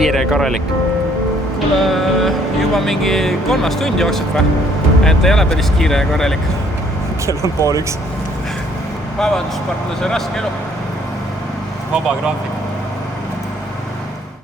kiire ja karelik? Kuule, juba mingi 3 tundi jookseb või? Et ei ole päris kiire ja karelik. Kell on 12:30. Vabadussportlase raske elu. Vaba graafik.